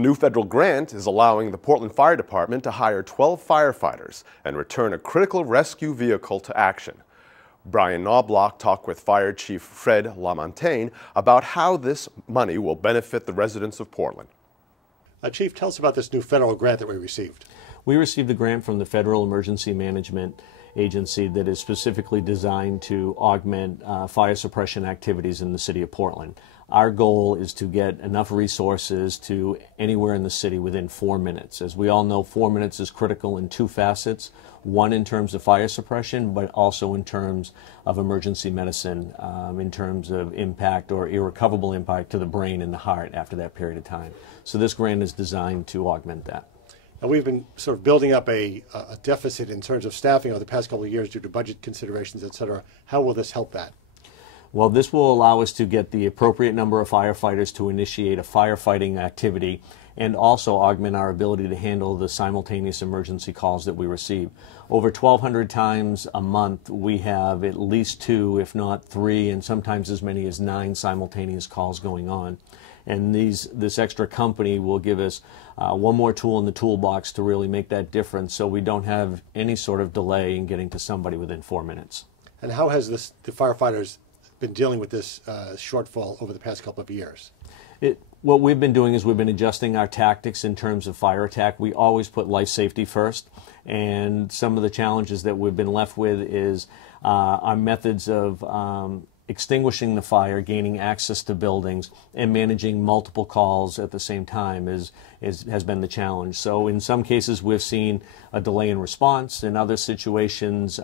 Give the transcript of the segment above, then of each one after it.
A new federal grant is allowing the Portland Fire Department to hire 12 firefighters and return a critical rescue vehicle to action. Brian Knobloch talked with Fire Chief Fred Lamontagne about how this money will benefit the residents of Portland. Chief, tell us about this new federal grant that we received. We received a grant from the Federal Emergency Management Agency that is specifically designed to augment fire suppression activities in the city of Portland. Our goal is to get enough resources to anywhere in the city within 4 minutes. As we all know, 4 minutes is critical in two facets. One in terms of fire suppression, but also in terms of emergency medicine, in terms of impact or irrecoverable impact to the brain and the heart after that period of time. So this grant is designed to augment that. Now, we've been sort of building up a deficit in terms of staffing over the past couple of years due to budget considerations, et cetera. How will this help that? Well, this will allow us to get the appropriate number of firefighters to initiate a firefighting activity and also augment our ability to handle the simultaneous emergency calls that we receive. Over 1,200 times a month, we have at least 2, if not 3, and sometimes as many as 9 simultaneous calls going on. And this extra company will give us one more tool in the toolbox to really make that difference, so we don't have any sort of delay in getting to somebody within 4 minutes. And how has the firefighters been dealing with this shortfall over the past couple of years? What we've been doing is we've been adjusting our tactics in terms of fire attack. We always put life safety first, and some of the challenges that we've been left with is our methods of extinguishing the fire, gaining access to buildings, and managing multiple calls at the same time has been the challenge. So in some cases we've seen a delay in response. In other situations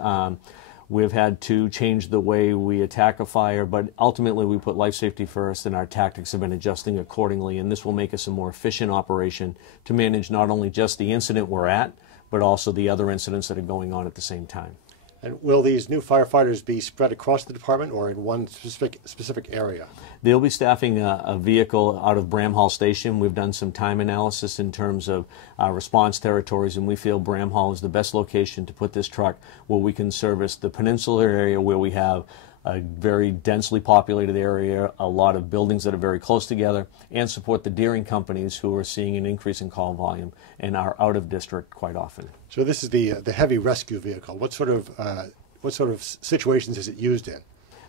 we've had to change the way we attack a fire, but ultimately we put life safety first, and our tactics have been adjusting accordingly, and this will make us a more efficient operation to manage not only just the incident we're at, but also the other incidents that are going on at the same time. And will these new firefighters be spread across the department or in one specific area? They'll be staffing a vehicle out of Bramhall Station. We've done some time analysis in terms of response territories, and we feel Bramhall is the best location to put this truck where we can service the peninsular area where we have a very densely populated area, a lot of buildings that are very close together, and support the deering companies who are seeing an increase in call volume and are out of district quite often. So this is the heavy rescue vehicle. What sort of situations is it used in?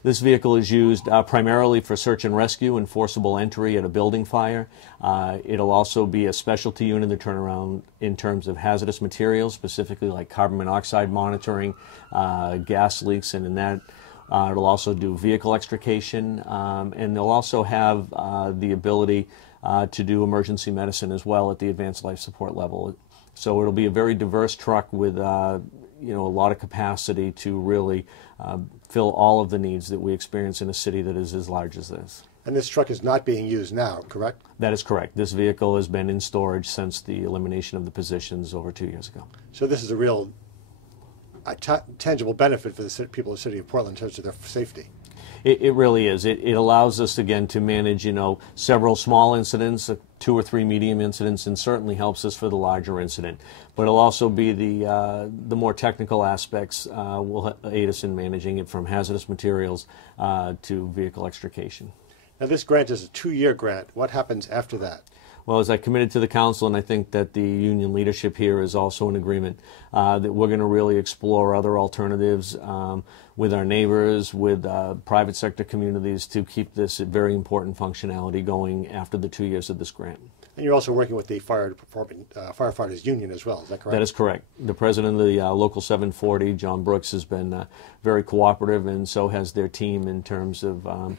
This vehicle is used primarily for search and rescue and forcible entry at a building fire. It'll also be a specialty unit to turn around in terms of hazardous materials, specifically like carbon monoxide monitoring, gas leaks, and in that it'll also do vehicle extrication, and they'll also have the ability to do emergency medicine as well at the advanced life support level. So it'll be a very diverse truck with a lot of capacity to really fill all of the needs that we experience in a city that is as large as this. And this truck is not being used now, correct? That is correct. This vehicle has been in storage since the elimination of the positions over 2 years ago. So this is a real tangible benefit for the people of the city of Portland in terms of their safety. It really is. It allows us, again, to manage, several small incidents, 2 or 3 medium incidents, and certainly helps us for the larger incident. But it'll also be the more technical aspects will aid us in managing it, from hazardous materials to vehicle extrication. Now, this grant is a 2-year grant. What happens after that? Well, as I committed to the council, and I think that the union leadership here is also in agreement, that we're going to really explore other alternatives with our neighbors, with private sector communities, to keep this very important functionality going after the 2 years of this grant. And you're also working with the fire department, firefighters union as well, is that correct? That is correct. The president of the Local 740, John Brooks, has been very cooperative, and so has their team in terms of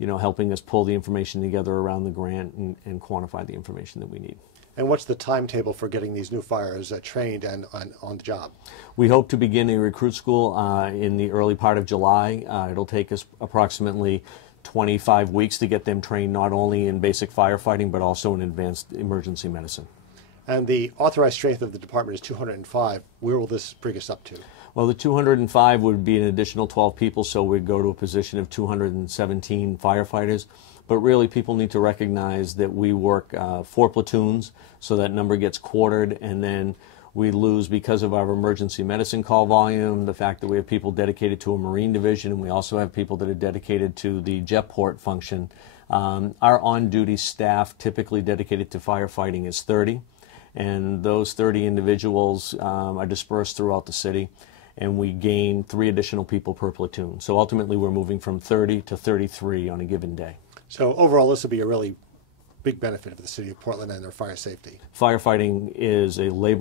helping us pull the information together around the grant and quantify the information that we need. And what's the timetable for getting these new fires trained and on the job? We hope to begin a recruit school in the early part of July. It'll take us approximately 25 weeks to get them trained not only in basic firefighting but also in advanced emergency medicine. And the authorized strength of the department is 205. Where will this bring us up to? Well, the 205 would be an additional 12 people, so we'd go to a position of 217 firefighters. But really, people need to recognize that we work 4 platoons, so that number gets quartered, and then we lose, because of our emergency medicine call volume, the fact that we have people dedicated to a Marine division, and we also have people that are dedicated to the jetport function Our on-duty staff typically dedicated to firefighting is 30, and those 30 individuals are dispersed throughout the city, and we gain 3 additional people per platoon. So ultimately we're moving from 30 to 33 on a given day. So overall, this will be a really big benefit for the city of Portland and their fire safety. Firefighting is a labor